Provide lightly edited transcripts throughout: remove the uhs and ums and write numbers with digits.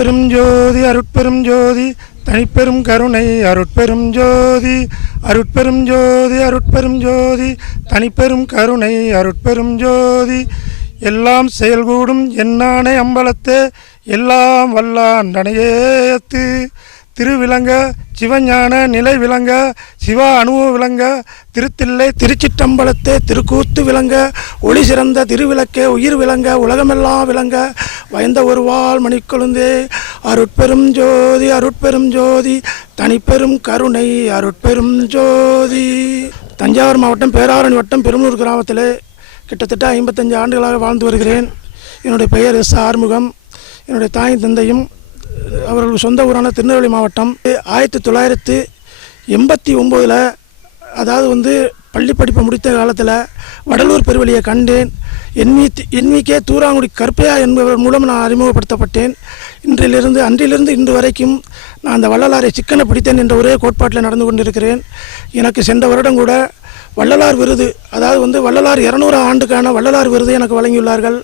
அருட்பெரும் ஜோதி அருட்பெரும் ஜோதி தனிப்பெரும் கருணை அருட்பெரும் ஜோதி அருட்பெரும் ஜோதி அருட்பெரும் ஜோதி தனிப்பெரும் கருணை அருட்பெரும் ஜோதி எல்லாம் செயல்கூடும் எண்ணானை அம்பலத்தே எல்லாம் வல்லான் அணையேத்து திருவிளங்க சிவஞான நிலை விளங்க சிவா அணுவ விளங்க திருத்தில்லை திருச்சிற்றம்பலத்தே திருக்கூத்து விளங்க ஒளி சிறந்த திருவிளக்கே உயிர் விளங்க உலகமெல்லாம் விளங்க வயந்த ஒருவாள் மணிக்கொழுந்தே அருட்பெரும் ஜோதி அருட்பெரும் ஜோதி தனிப்பெரும் கருணை அருட்பெரும் ஜோதி. தஞ்சாவூர் மாவட்டம் பேராவூரணி வட்டம் பெருமூர் கிராமத்தில் கிட்டத்தட்ட 55 ஆண்டுகளாக வாழ்ந்து வருகிறேன். என்னுடைய பெயர் எஸ். ஆறுமுகம். என்னுடைய தாயும் தந்தையும் அவர்கள் சொந்த ஊரான திருநெல்வேலி மாவட்டம். 1989 அதாவது பள்ளி படிப்பை முடித்த காலத்தில் வடலூர் பெருவழியை கண்டேன். என்விகே தூராங்குடி கற்பையா என்பவர் மூலம் நான் அறிமுகப்படுத்தப்பட்டேன். அன்றிலிருந்து இன்று வரைக்கும் நான் அந்த வள்ளலாரை சிக்கன பிடித்தேன் என்ற ஒரே கோட்பாட்டில் நடந்து கொண்டிருக்கிறேன். எனக்கு சென்ற வருடம் கூட வள்ளலார் விருது, அதாவது வள்ளலார் 200 ஆண்டுக்கான வள்ளலார் விருது எனக்கு வழங்கியுள்ளார்கள்.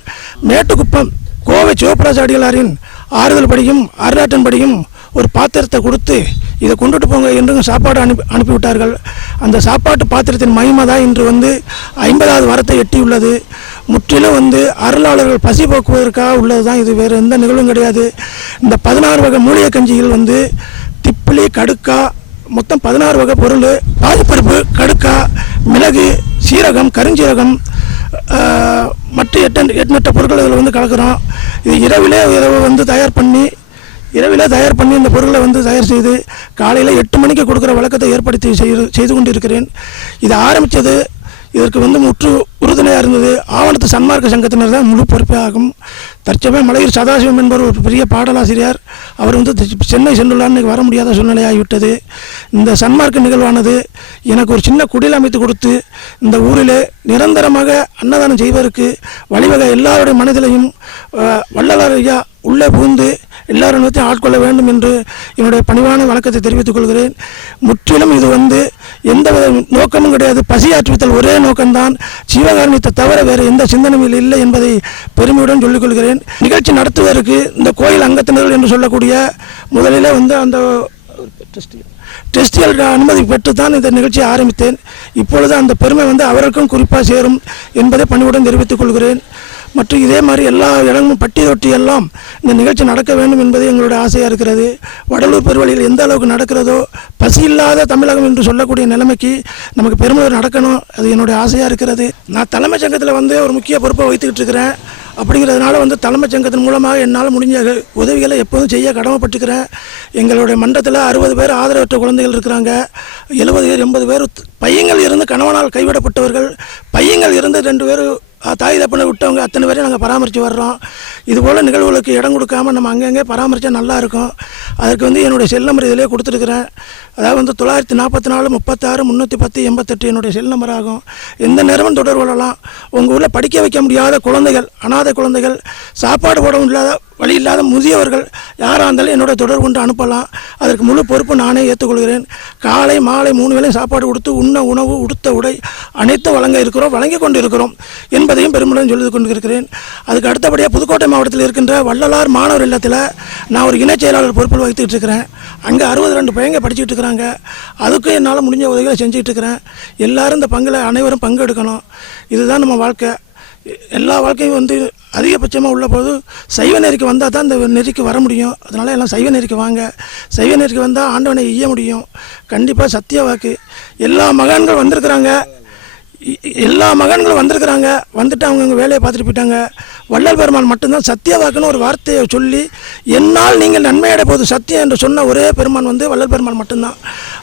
மேட்டுக்குப்பம் கோவை சிவபிரகாச அடிகளாரின் ஆறுதல் படியும் அருளாட்டன் படியும் ஒரு பாத்திரத்தை கொடுத்து இதை கொண்டுட்டு போங்க என்று சாப்பாடு அனுப்பிவிட்டார்கள். அந்த சாப்பாட்டு பாத்திரத்தின் மகிமை தான் இன்று 50வது வாரத்தை எட்டியுள்ளது. முற்றிலும் அருளாளர்கள் பசி போக்குவதற்காக உள்ளது தான் இது, வேறு எந்த நிகழ்வும் கிடையாது. இந்த 16 வகை மூலிகை கஞ்சிகள் திப்பிலி கடுக்கா மொத்தம் 16 வகை பொருள், பாதிப்பருப்பு, கடுக்கா, மிளகு, சீரகம், கருஞ்சீரகம், மற்ற 8 பொருட்கள் இதில் கலக்கிறோம். இது இரவிலே தயார் பண்ணி இந்த பொருட்களை தயார் செய்து காலையில் 8 மணிக்கு கொடுக்குற வழக்கத்தை ஏற்படுத்தி செய்து கொண்டிருக்கிறேன். இது ஆரம்பித்தது இதற்கு முற்று உறுதுணையாக இருந்தது ஆவணத்து சன்மார்க்க சங்கத்தினர் தான் முழு பொறுப்பே ஆகும். தற்சமயம் மலையூர் சதாசிவம் என்பவர் ஒரு பெரிய பாடலாசிரியர். அவர் சென்னை சென்றுள்ளார். இன்றைக்கு வர முடியாத சூழ்நிலையாகிவிட்டது. இந்த சன்மார்க்க நிகழ்வானது எனக்கு ஒரு சின்ன குடில் அமைத்து கொடுத்து இந்த ஊரிலே நிரந்தரமாக அன்னதானம் செய்வதற்கு வழிவகை எல்லாருடைய மனதிலையும் வள்ளலார் ஐயா உள்ளே புகுந்து எல்லாரும் ஆட்கொள்ள வேண்டும் என்று என்னுடைய பணிவான வணக்கத்தை தெரிவித்துக் கொள்கிறேன். முற்றிலும் இது எந்த நோக்கமும் கிடையாது. பசியாற்றுவித்தல் ஒரே நோக்கம்தான். சிவகாரணியத்தை தவிர வேறு எந்த சிந்தனையும் இல்லை என்பதை பெருமையுடன் சொல்லிக் கொள்கிறேன். நிகழ்ச்சி நடத்துவதற்கு இந்த கோயில் அங்கத்தினர்கள் என்று சொல்லக்கூடிய முதலில் அந்த டெஸ்டியல் அனுமதி பெற்று தான் இந்த நிகழ்ச்சியை ஆரம்பித்தேன். இப்பொழுது அந்த பெருமை அவருக்கும் குறிப்பாக சேரும் என்பதை பணிவுடன் தெரிவித்துக் கொள்கிறேன். மற்றும் இதே மாதிரி எல்லா இடங்களும் பட்டி தொட்டி எல்லாம் இந்த நிகழ்ச்சி நடக்க வேண்டும் என்பது எங்களுடைய ஆசையாக இருக்கிறது. வடலூர் பெருவழியில் எந்த அளவுக்கு நடக்கிறதோ பசி இல்லாத தமிழகம் என்று சொல்லக்கூடிய நிலைமைக்கு நமக்கு பெருமையோடு நடக்கணும், அது என்னுடைய ஆசையாக இருக்கிறது. நான் தலைமைச் சங்கத்தில் ஒரு முக்கிய பொறுப்பை வைத்துக்கிட்டு இருக்கிறேன். அப்படிங்கிறதுனால தலைமைச் சங்கத்தின் மூலமாக என்னால் முடிஞ்ச உதவிகளை எப்போதும் செய்ய கடமைப்பட்டுக்கிறேன். எங்களுடைய மன்றத்தில் 60 பேர் ஆதரவற்ற குழந்தைகள் இருக்கிறாங்க. 70 பேர் 80 பேர் பையங்கள் இருந்து கணவனால் கைவிடப்பட்டவர்கள், பையங்கள் இருந்து 2 பேர் தாய் தப்பனை விட்டவங்க, அத்தனை பேரையும் நாங்கள் பராமரித்து வர்றோம். இதுபோல் நிகழ்வுகளுக்கு இடம் கொடுக்காமல் நம்ம அங்கங்கே பராமரித்தா நல்லாயிருக்கும். அதற்கு என்னுடைய செல் நம்பர் இதிலே கொடுத்துருக்குறேன். அதாவது 944 36 310 88 என்னுடைய செல் நம்பர் ஆகும். எந்த நேரமும் தொடர்பு கொள்ளலாம். உங்கள் ஊரில் படிக்க வைக்க முடியாத குழந்தைகள், அனாதை குழந்தைகள், சாப்பாடு போட இல்லாத வழி இல்லாத முதியவர்கள் யாராக இருந்தாலும் என்னுடைய தொடர்பு கொண்டு அனுப்பலாம். அதற்கு முழு பொறுப்பு நானே ஏற்றுக்கொள்கிறேன். காலை மாலை 3 வேளையும் சாப்பாடு கொடுத்து உண்ண உணவு உடுத்த உடை அனைத்தும் வழங்கி கொண்டு இருக்கிறோம் என்பதையும் பெருமையுடன் சொல்லி கொண்டிருக்கிறேன். அதுக்கு அடுத்தபடியாக புதுக்கோட்டை மாவட்டத்தில் இருக்கின்ற வள்ளலார் மாணவர் இல்லத்தில் நான் ஒரு இணைச் செயலாளர் பொறுப்பில் வகித்துட்டு இருக்கிறேன். அங்கே 62 பையங்க படிச்சுட்டு இருக்கிறாங்க. அதுக்கும் என்னால் முடிஞ்ச உதவிகளை செஞ்சுட்டு இருக்கிறேன். எல்லாரும் இந்த பங்கில் அனைவரும் பங்கெடுக்கணும். இதுதான் நம்ம வாழ்க்கை. எல்லா வாழ்க்கையும் அதிகபட்சமாக உள்ள போது சைவ நெறிக்கு வந்தால் தான் இந்த நெறிக்கு வர முடியும். அதனால் எல்லாம் சைவ நெறிக்கு வாங்க. சைவ நெறிக்கு வந்தால் ஆண்டவனை ஈய முடியும். கண்டிப்பாக சத்திய வாக்கு. எல்லா மகான்கள் வந்திருக்கிறாங்க. வந்துட்டு அவங்க வேலையை பார்த்துட்டு போயிட்டாங்க. வள்ளல் பெருமான் மட்டும்தான் சத்திய வாக்குன்னு ஒரு வார்த்தையை சொல்லி என்னால் நீங்கள் நன்மையடைய போது சத்தியம் என்று சொன்ன ஒரே பெருமான் வள்ளல் பெருமான் மட்டும்தான்.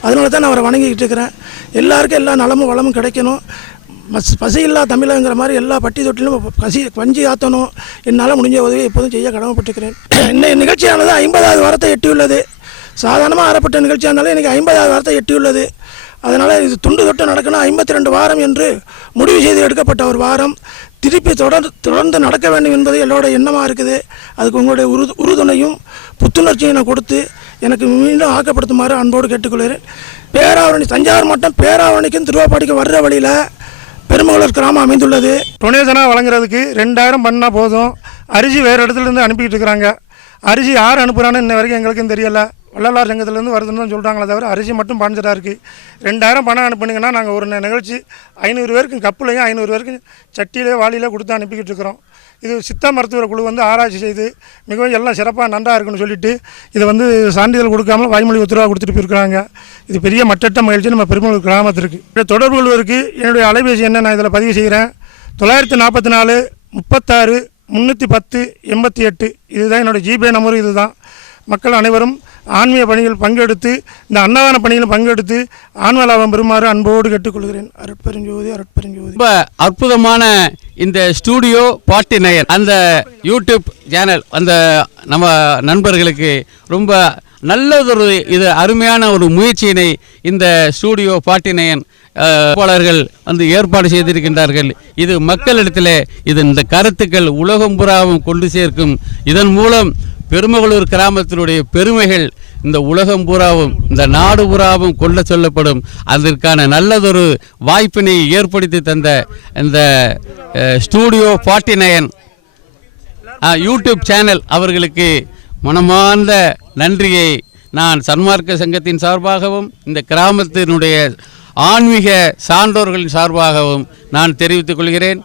அதனால தான் நான் அவரை வணங்கிக்கிட்டு இருக்கிறேன். எல்லாருக்கும் எல்லா நலமும் வளமும் கிடைக்கணும். பசி இல்லா தமிழங்கிற மாதிரி எல்லா பட்டி தொட்டிலும் பஞ்சு ஆற்றணும். என்னால் முடிஞ்ச உதவியை எப்போதும் செய்ய கடமைப்பட்டுக்கிறேன். இன்னைக்கு நிகழ்ச்சியானது 50வது வாரத்தை எட்டியுள்ளது. சாதாரணமாக ஆரப்பட்ட நிகழ்ச்சியாக இருந்தாலும் இன்றைக்கி 50வது வாரத்தை எட்டியுள்ளது. அதனால் இது துண்டு தொட்டு நடக்கணும். 52 வாரம் என்று முடிவு செய்து எடுக்கப்பட்ட ஒரு வாரம் திருப்பி தொடர்ந்து நடக்க வேண்டும் என்பது எல்லோட எண்ணமாக இருக்குது. அதுக்கு உங்களுடைய உறுதுணையும் புத்துணர்ச்சியை நான் கொடுத்து எனக்கு மீண்டும் ஆக்கப்படுத்துமாறு அன்போடு கேட்டுக்கொள்கிறேன். பேராவரணி தஞ்சாவூர் மாவட்டம் பேராவரணிக்கும் திருவாப்பாடிக்கும் வர்ற வழியில் பெருமகளூர் கிராமம் அமைந்துள்ளது. டொனேஷனாக வழங்குறதுக்கு 2000 பண்ணால் போதும். அரிசி வேறு இடத்துலேருந்து அனுப்பிக்கிட்டு இருக்கிறாங்க. அரிசி யார் அனுப்புகிறான்னு இன்ன வரைக்கும் எங்களுக்கும் தெரியலை. வள்ளலார் சங்கத்திலேருந்து வருதுன்னு தான் சொல்கிறாங்களே தவிர அரிசி மட்டும் பாஞ்சதாக இருக்குது. 2000 பணம் அனுப்புனீங்கன்னா நாங்கள் ஒரு நிகழ்ச்சி 500 பேருக்கும் கப்புலையும் 500 பேருக்கும் சட்டியிலே வாளியிலே கொடுத்து அனுப்பிக்கிட்டு இருக்கிறோம். இது சித்த மருத்துவ குழு வந்து ஆராய்ச்சி செய்து மிகவும் எல்லாம் சிறப்பாக நன்றாக இருக்குன்னு சொல்லிட்டு இதை வந்து சான்றிதழ் கொடுக்காமல் வாய்மொழி உத்தரவாக கொடுத்துட்டு போயிருக்கிறாங்க. இது பெரிய மட்டற்ற மகிழ்ச்சி நம்ம பெருமளூர் கிராமத்திற்கு. தொடர்பு கொள்வதற்கு என்னுடைய அலைபேசி என்ன நான் இதில் பதிவு செய்கிறேன். 944 36 310 88. இதுதான் என்னோடய ஜிபே நம்பரும். இதுதான். மக்கள் அனைவரும் ஆன்மீக பணிகள் பங்கெடுத்து இந்த அன்னதான பணியில் பங்கெடுத்து ஆன்ம லாபம் பெறுமாறு அன்போடு கேட்டுக்கொள்கிறேன். அருட்பெருஞ்சோதி அருட்பெருஞ்சோதி. ரொம்ப அற்புதமான இந்த ஸ்டூடியோ 49 அந்த யூடியூப் சேனல் அந்த நம்ம நண்பர்களுக்கு ரொம்ப நல்லதொரு இது அருமையான ஒரு முயற்சியினை இந்த ஸ்டூடியோ 49 பாளர்கள் வந்து ஏற்பாடு செய்திருக்கின்றார்கள். இது மக்களிடத்தில் இந்த கருத்துக்கள் உலகம் புறாவும் கொண்டு சேர்க்கும். இதன் மூலம் பெருமகளூர் கிராமத்தினுடைய பெருமைகள் இந்த உலகம் பூராவும் இந்த நாடு பூராவும் கொள்ள சொல்லப்படும். அதற்கான நல்லதொரு வாய்ப்பினை ஏற்படுத்தி தந்த இந்த ஸ்டூடியோ 49 யூடியூப் சேனல் அவர்களுக்கு மனமார்ந்த நன்றியை நான் சன்மார்க்க சங்கத்தின் சார்பாகவும் இந்த கிராமத்தினுடைய ஆன்மீக சான்றோர்களின் சார்பாகவும் நான் தெரிவித்துக் கொள்கிறேன்.